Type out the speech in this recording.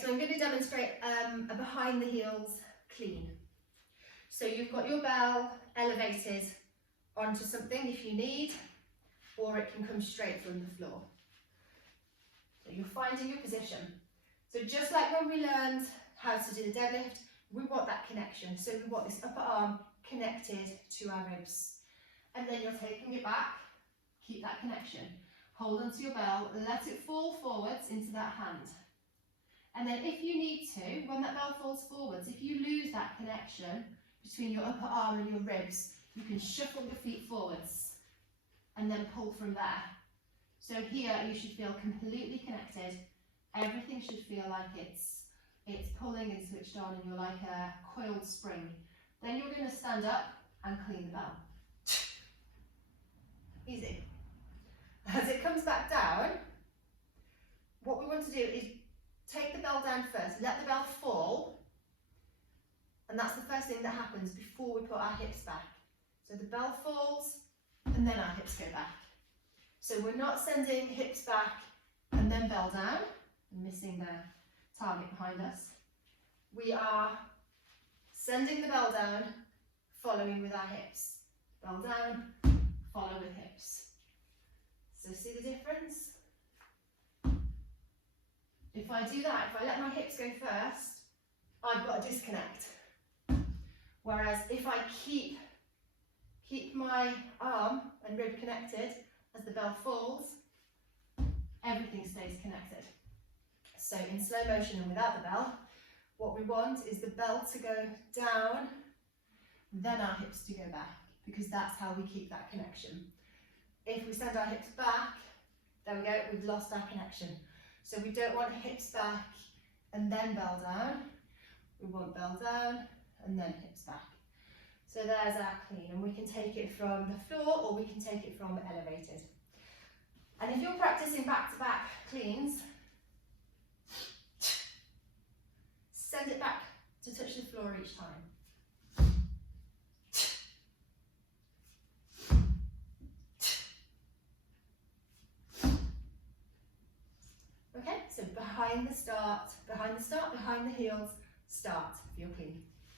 so I'm going to demonstrate a behind the heels clean. So you've got your bell elevated onto something if you need, or it can come straight from the floor. So you're finding your position. So just like when we learned how to do the deadlift, we want that connection. So we want this upper arm connected to our ribs. And then you're taking it back, keep that connection. Hold onto your bell, let it fall forwards into that hand. And then if you need to, when that bell falls forwards, if you lose that connection between your upper arm and your ribs, you can shuffle your feet forwards and then pull from there. So here you should feel completely connected. Everything should feel like it's pulling and switched on and you're like a coiled spring. Then you're going to stand up and clean the bell. Easy. As it comes back down, what we want to do is take the bell down first, let the bell fall, and that's the first thing that happens before we put our hips back. So the bell falls, and then our hips go back. So we're not sending hips back and then bell down, and missing the target behind us. We are sending the bell down, following with our hips. Bell down, follow with hips. So see the difference? If I do that, if I let my hips go first, I've got a disconnect. Whereas if I keep my arm and rib connected as the bell falls, everything stays connected. So in slow motion and without the bell, what we want is the bell to go down, then our hips to go back, because that's how we keep that connection. If we send our hips back, there we go, we've lost our connection. So we don't want hips back and then bell down. We want bell down and then hips back. So there's our clean, and we can take it from the floor or we can take it from elevated. And if you're practicing back-to-back cleans, send it back to touch the floor each time. Okay, so behind the heels, start for your clean.